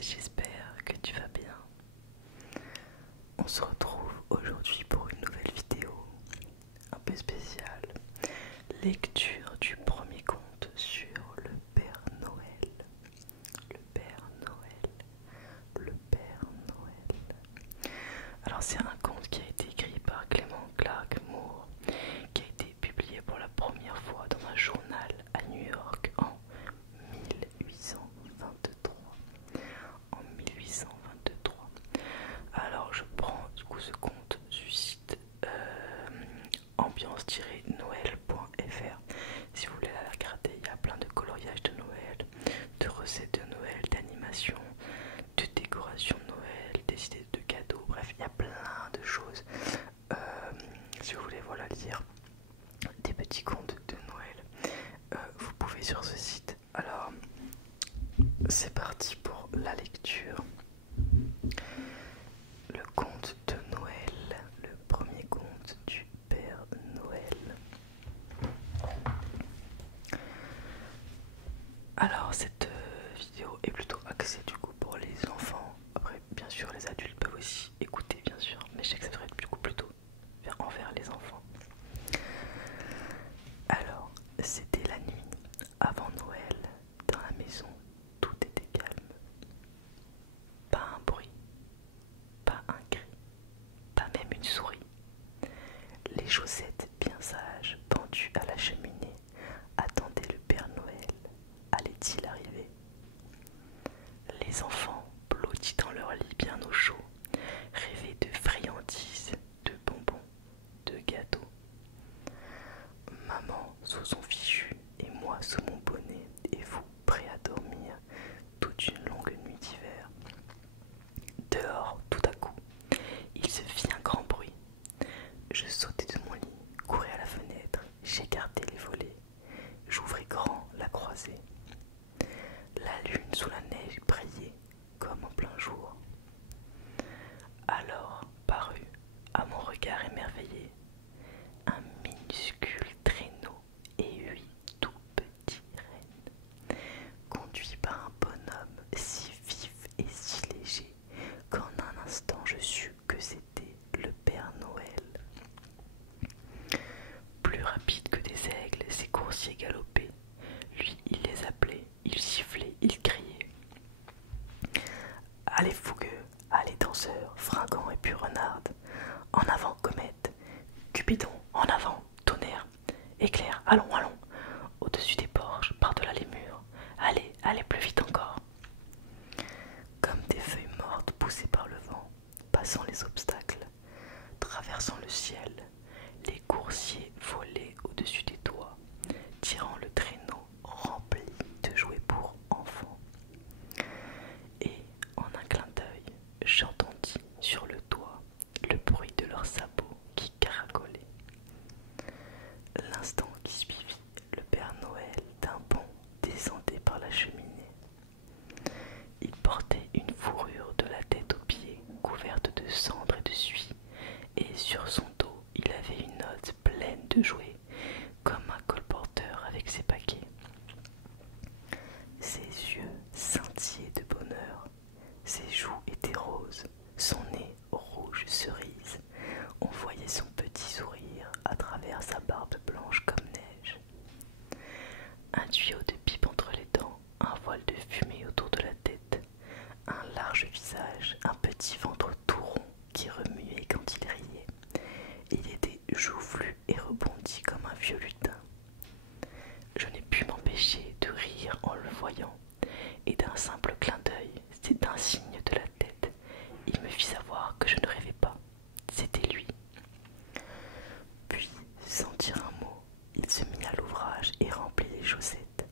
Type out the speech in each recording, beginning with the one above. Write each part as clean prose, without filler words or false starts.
j'espère que tu vas bien. On se retrouve aujourd'hui pour une nouvelle vidéo un peu spéciale. Lecture du premier conte sur le Père Noël. Le Père Noël. Le Père Noël. Alors c'est un conte qui a été écrit par Clément Clark Moore, qui a été publié pour la première fois dans un journal à New York en 1823. En 1823. Alors je prends du coup ce compte du site ambiance-noël.fr. Si vous voulez la regarder, il y a plein de coloriages de Noël, de recettes de Noël, d'animation, de décoration de Noël, des idées de cadeaux, bref, il y a plein de choses. Si vous voulez voilà lire des petits contes de Noël, vous pouvez sur ce site. Alors c'est parti pour la lecture. Le conte de Noël, le premier conte du Père Noël. Alors cette vidéo est plutôt axée du coup pour les enfants. Après bien sûr les adultes peuvent aussi écouter bien sûr, mais je sais que ça devrait être du coup plutôt envers les enfants. Alors c'était la nuit avant Noël. Dans la maison tout était calme. Pas un bruit, pas un cri, pas même une souris. Les chaussettes bien sages, pendues à la cheminée, attendaient le Père Noël. Allait-il arriver? Les enfants, blottis dans leur lit bien au chaud, rêvaient de friandises, de bonbons, de gâteaux. Maman sous son fichu et moi sous mon bonnet, et vous prêts à dormir toute une longue nuit d'hiver. Dehors, tout à coup, il se fit un grand bruit. Je sautai de mon lit, courais à la fenêtre, j'écartai les volets, j'ouvris grand la croisée. La lune sous la neige brillait comme en plein jour. Alors parut, à mon regard émerveillé, un minuscule traîneau et 8 tout petits rennes, conduit par un bonhomme si vif et si léger qu'en un instant je sus que c'était le Père Noël. Plus rapide que des aigles, ses coursiers galopaient. Lui, il les appelait, il sifflait, il criait. Allez fougueux, allez danseurs, fringants et puis renardes, en avant comète, Cupidon, en avant, tonnerre, éclair, allons, allons, au-dessus des porches, par-delà les murs, allez, allez plus vite encore. Comme des feuilles mortes poussées par le vent, passant les obstacles, traversant le ciel, les coursiers volaient au-dessus des toits, tirant le traîneau rempli de jouets pour enfants. Et en un clin d'œil, j'entendis sur le toit le bruit de leurs sabots qui caracolaient. L'instant qui suivit, le Père Noël d'un bond descendait par la cheminée. Il portait une fourrure de la tête aux pieds, couverte de cendres et de suie, et sur son dos il avait une note pleine de jouets, comme un colporteur avec ses paquets. Ses yeux scintillaient de bonheur, ses joues étaient roses, son nez rouge cerise. On voyait son petit sourire à travers sa barbe blanche comme neige. Un tuyau de pipe entre les dents, un voile de fumée autour de la tête, un large visage, un petit ventre tout rond qui remuait quand il riait. Il était joufflu et rebondi comme un vieux lutin. Je n'ai pu m'empêcher de rire en le voyant, et d'un simple clin d'œil, c'est un signe de la tête, il me fit savoir que je ne rêvais pas, c'était lui. Puis, sans dire un mot, il se mit à l'ouvrage et remplit les chaussettes.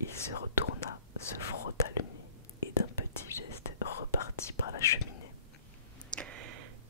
Il se retourna, se frotta le nez, et d'un petit geste repartit par la cheminée.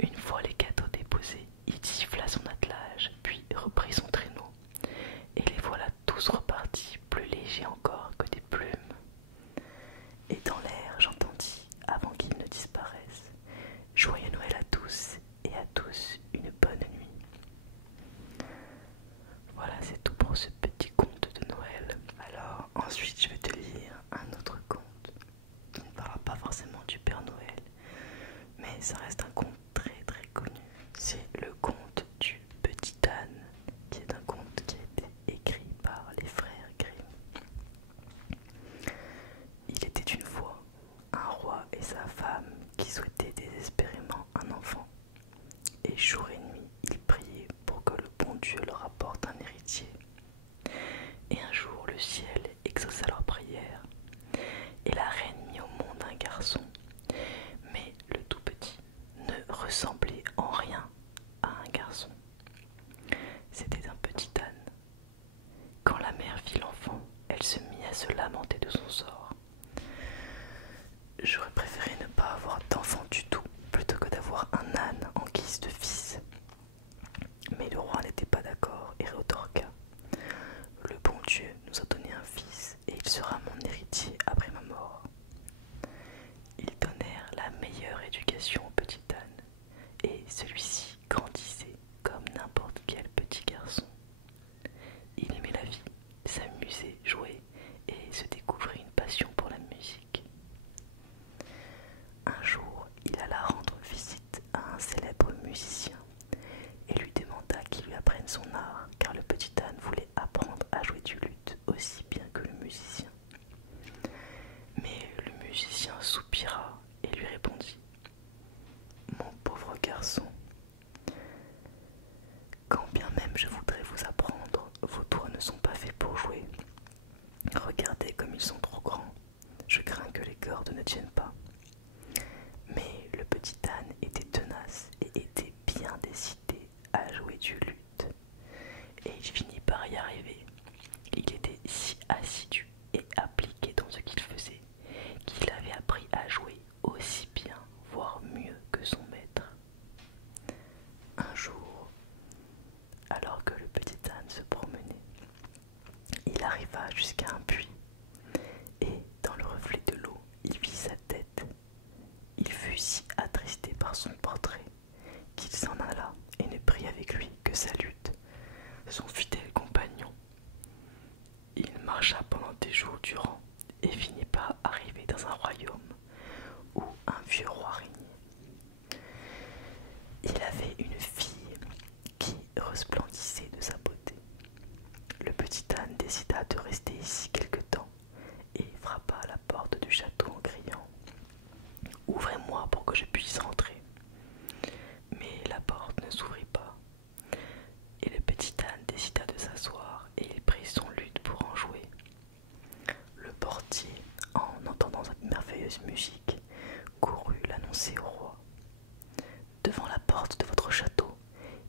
Une fois les gâteaux déposés, il siffla son attelage, puis reprit son traîneau, et les voilà tous repartis, plus légers encore que des plumes. Et dans l'air, j'entendis, avant qu'ils ne disparaissent, Joyeux Noël à tous, et à tous une bonne nuit. Voilà, c'est tout pour ce petit conte de Noël. Alors, ensuite, je vais te lire un autre conte qui ne parlera pas forcément ne tienne pas. Mais le petit âne était tenace et était bien décidé à jouer du luth. Et il finit par y arriver. Il était si assidu et appliqué dans ce qu'il faisait qu'il avait appris à jouer aussi bien, voire mieux que son maître. Un jour, alors que le petit âne se promenait, il arriva jusqu'à un puits et, dans le reflet de l'eau, il vit sa tête. Il fut si attristé par son portrait qu'il s'en alla et ne prit avec lui que sa lutte, son fidèle compagnon. Il marcha pendant des jours durant et finit par arriver dans un royaume où un vieux roi régnait. Il avait une fille qui resplendissait de sa beauté. Le petit âne décida de rester ici quelque temps et frappa à la porte du château en criant « Ouvrez-moi pour que je puisse rentrer ». Mais la porte ne s'ouvrit pas et le petit âne décida de s'asseoir et il prit son luth pour en jouer. Le portier, en entendant cette merveilleuse musique, courut l'annoncer au roi. « Devant la porte de votre château,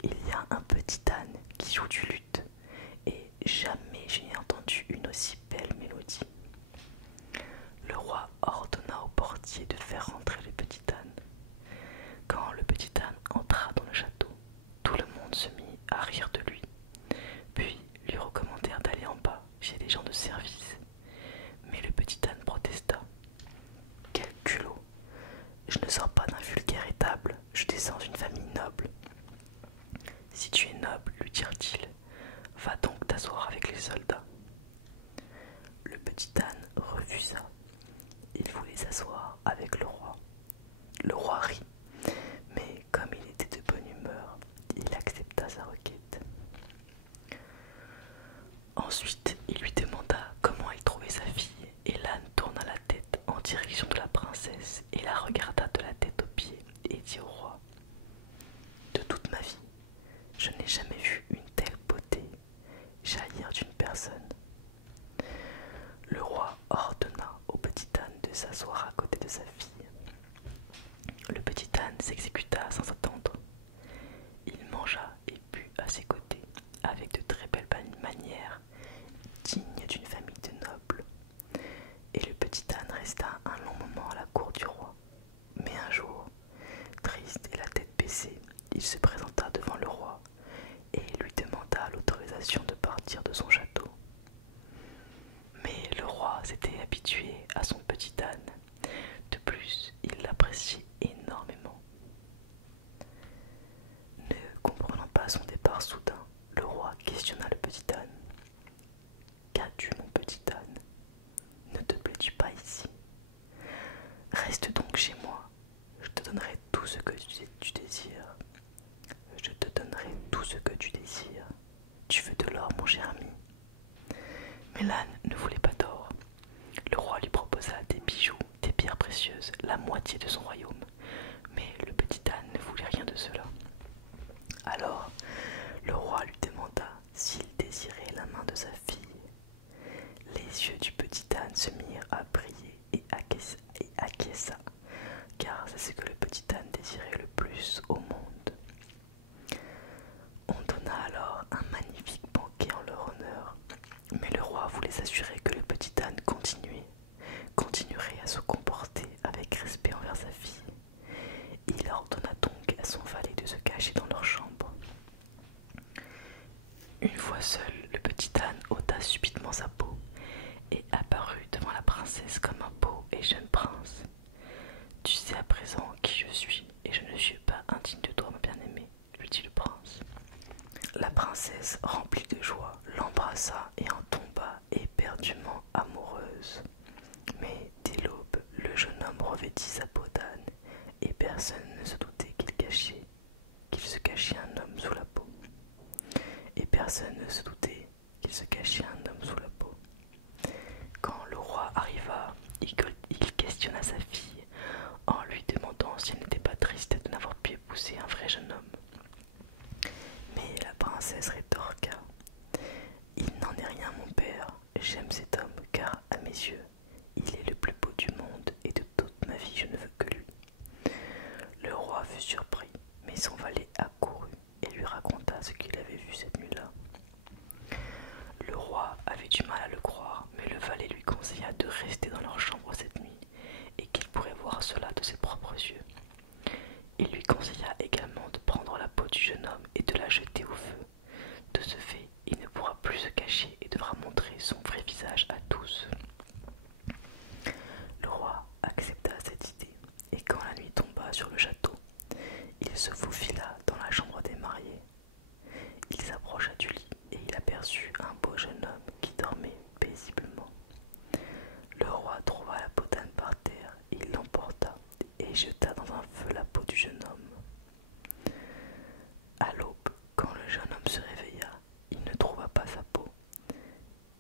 il y a un petit âne qui joue du luth, et jamais je n'ai entendu une aussi belle mélodie. » Le roi ordonna au portier de faire rentrer le petit âne. Quand le petit âne entra dans le château, tout le monde se mit à rire de lui, puis lui recommandèrent d'aller en bas chez les gens de service. Mais le petit âne protesta. « Quel culot! Je ne sors pas d'un vulgaire étable, je descends d'une famille noble. »« Si tu es noble, lui dirent-ils, va donc t'asseoir avec les soldats. » Le petit âne refusa. Il voulait s'asseoir avec le roi. Le roi rit, mais comme il était de bonne humeur, il accepta sa requête. Ensuite, il lui demanda comment il trouvait sa fille, et l'âne tourna la tête en direction de la princesse et la regarda de la tête aux pieds et dit au roi : « De toute ma vie, je n'ai jamais vu une telle beauté jaillir d'une personne. » Le roi ordonna au petit âne de s'asseoir à côté de sa fille. Le petit âne s'exécuta sans attendre. Il mangea et but à ses côtés, avec de très belles manières, dignes d'une famille de nobles. Et le petit âne resta un long moment à la cour du roi. Mais un jour, triste et la tête baissée, il se présenta devant le roi et lui demanda l'autorisation de partir de son château. Mais le roi s'était habitué à son petit âne. De plus, il l'appréciait énormément. Ne comprenant pas son départ soudain, le roi questionna le petit âne. « Qu'as-tu, mon petit âne? Ne te plais-tu pas ici? Reste donc chez moi, je te donnerai tout ce que tu désires. Je te donnerai tout ce que tu désires. Tu veux de l'or, mon cher ami ?» Mais l'âne ne voulait pas d'or. Le roi lui proposa des bijoux, des pierres précieuses, la moitié de son royaume. Mais le petit âne ne voulait rien de cela. Alors, le roi lui demanda s'il désirait la main de sa fille. Les yeux du petit âne se mirent à briller et acquiesça, car c'est ce que le petit âne désirait le plus au monde. On donna alors un magnifique banquet en leur honneur, mais le roi voulait s'assurer que le petit âne continuerait à se comporter avec respect envers sa fille. Il ordonna donc à son valet de se cacher dans leur chambre. Une fois seul, le petit âne ôta subitement sa peau et apparut devant la princesse comme un beau et jeune prince. « Tu sais à présent qui je suis, et je ne suis pas indigne de toi, ma bien-aimée, » lui dit le prince. La princesse, remplie de joie, l'embrassa et en tomba éperdument amoureuse. Mais dès l'aube, le jeune homme revêtit sa peau d'âne, et personne ne se doutait qu'il se cachait un homme sous la peau. Et personne ne se doutait qu'il se cachait un homme sous la peau. Quand le roi arriva, il questionna sa fille en lui demandant si elle n'était pas triste de n'avoir pu épouser un vrai jeune homme. Mais la princesse rétorqua : « Il n'en est rien, mon père. J'aime cet homme car, à mes yeux, il est le plus beau du monde et de et jeta dans un feu la peau du jeune homme. À l'aube, quand le jeune homme se réveilla, il ne trouva pas sa peau,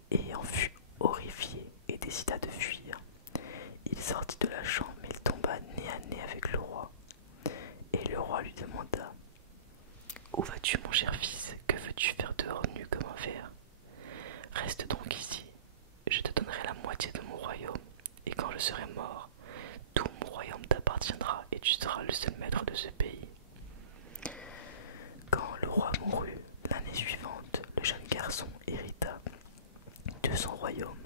et en fut horrifié et décida de fuir. Il sortit de la chambre, mais il tomba nez à nez avec le roi. Et le roi lui demanda: Où vas-tu, mon cher fils? Que veux-tu faire dehors nu comme un ver? Reste donc ici, je te donnerai la moitié de mon royaume, et quand je serai mort, tout mon royaume t'appartiendra et tu seras le seul maître de ce pays. Quand le roi mourut, l'année suivante, le jeune garçon hérita de son royaume